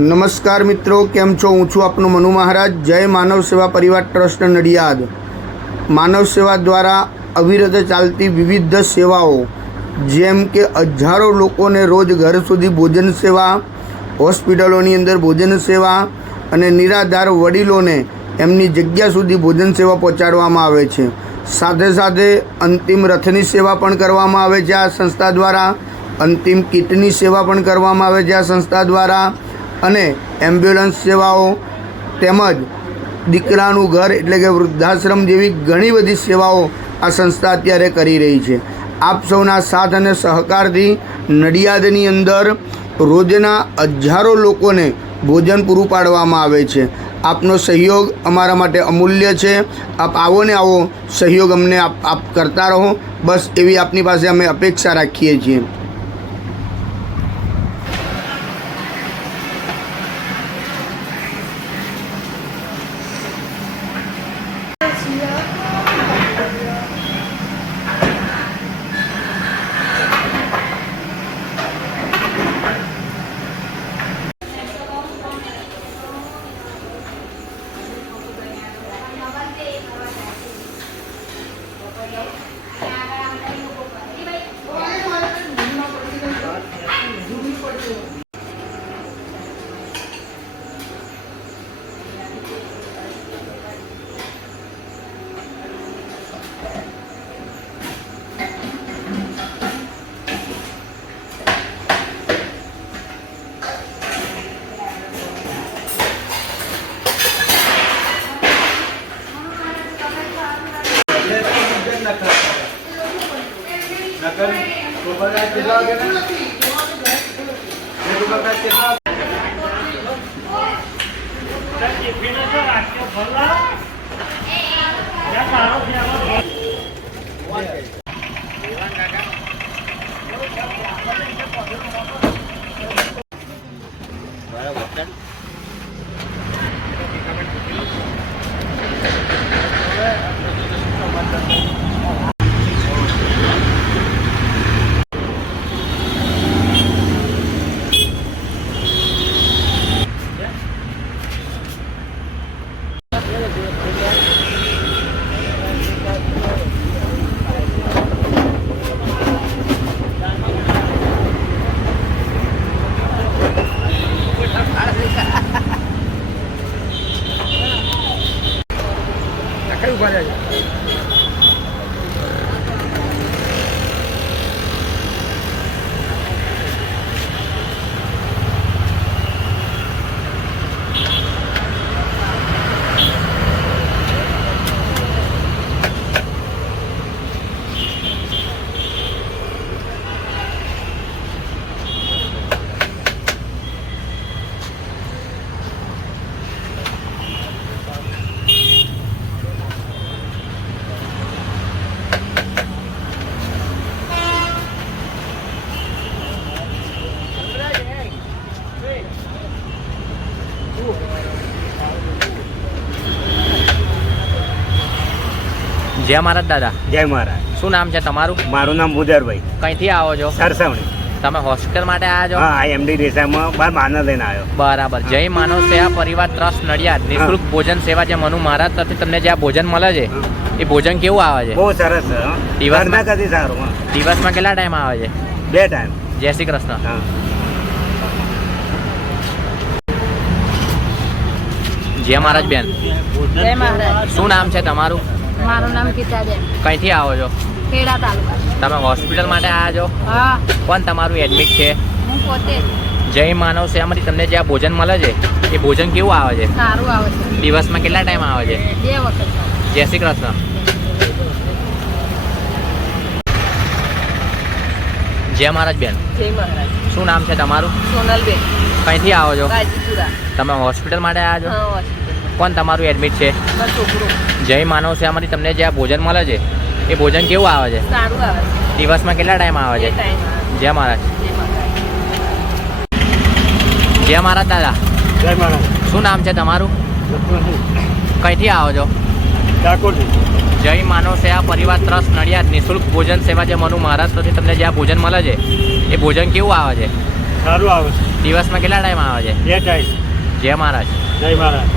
નમસ્કાર મિત્રો, કેમ છો? હું છું આપનો મનુ મહારાજ. જય માનવ સેવા પરિવાર ટ્રસ્ટ નડિયાદ. માનવ સેવા દ્વારા અવિરત ચાલતી વિવિધ સેવાઓ, જેમ કે હજારો લોકોને રોજ ઘર સુધી ભોજન સેવા, હોસ્પિટલોની અંદર ભોજન સેવા અને નિરાધાર વડીલોને એમની જગ્યા સુધી ભોજન સેવા પહોંચાડવામાં આવે છે. સાથે સાથે અંતિમ રથની સેવા પણ કરવામાં આવે છે આ સંસ્થા દ્વારા. અંતિમ કીટની સેવા પણ કરવામાં આવે છે આ સંસ્થા દ્વારા. અને એમ્બ્યુલન્સ સેવાઓ તેમજ દીકરાનું ઘર એટલે કે વૃદ્ધાશ્રમ જેવી ઘણી બધી સેવાઓ આ સંસ્થા અત્યારે કરી રહી છે. આપ સૌના સાથ અને સહકારથી નડિયાદની અંદર રોજના હજારો લોકોને ભોજન પૂરું પાડવામાં આવે છે. આપનો સહયોગ અમારા માટે અમૂલ્ય છે. આપ આવો ને આવો સહયોગ અમને આપ કરતા રહો, બસ એવી આપની પાસે અમે અપેક્ષા રાખીએ છીએ. જય મહારાજ દાદા. જય મહારાજ. શું નામ છે તમારું? મારું નામ મુદરભાઈ. કઈથી આવો છો? સરસવણી. તમે હોસ્પિટલ માટે આવ્યા છો? હા, એમડી રેસામાં બાર માનવ લઈને આવ્યો. બરાબર. જય માનવ સેવા પરિવાર ટ્રસ્ટ નડિયાદ નિઃશુલ્ક ભોજન સેવા જે મનુ મહારાજ તરફથી તમને જે આ ભોજન મળે છે એ ભોજન કેવું આવે છે? બહુ સરસ. દિવસમાં કદી સારું. દિવસમાં કેટલા ટાઈમ આવે છે? 2 ટાઈમ. જય શ્રી કૃષ્ણ. જય મહારાજ બેન. જય મહારાજ. શું નામ છે તમારું? મારું નામ ગીતાબેન. કઈથી આવો છો? ખેડા તાલુકા. તમે હોસ્પિટલ માટે આવ્યા છો? હા, કોણ તમારું એડમિટ છે? હું પોતે જ. જય માનવ સેવામાંથી તમને જે આ ભોજન મળે છે એ ભોજન કેવું આવે છે? સારું આવે છે. દિવસમાં કેટલા ટાઈમ આવે છે? 2 વખત. જય શ્રી કૃષ્ણ. જય મહારાજ બેન, જય મહારાજ. શું નામ છે તમારું? સોનલબેન, કઈથી આવો છો? ગાજીપુરા. તમે હોસ્પિટલ માટે આવ્યા છો? હા, હોસ્પિટલ. કોણ તમારું એડમિટ છે? મારો છોકરો. જય માનવ સેવામાંથી તમને જે આ ભોજન મળે છે એ ભોજન કેવું આવે છે? સારું આવે છે. દિવસમાં કેટલા ટાઈમ આવે બે છે? ટાઈમ આવે. જય મહારાજ. જય મહારાજ. જય મહારાજ દાદા, જય મહારાજ. શું નામ છે તમારું? કઈથી આવો છો? ડાકોરથી. જય માનવ સેવા પરિવાર ટ્રસ્ટ નડિયાદ નિઃશુલ્ક ભોજન સેવા જે મનુ મહારાજ તરફથી તમને જે આ ભોજન મળે છે એ ભોજન કેવું આવે છે? સારું આવે છે. દિવસમાં કેટલા ટાઈમ આવે છે? 2 ટાઈમ. જય મહારાજ. જય મહારાજ.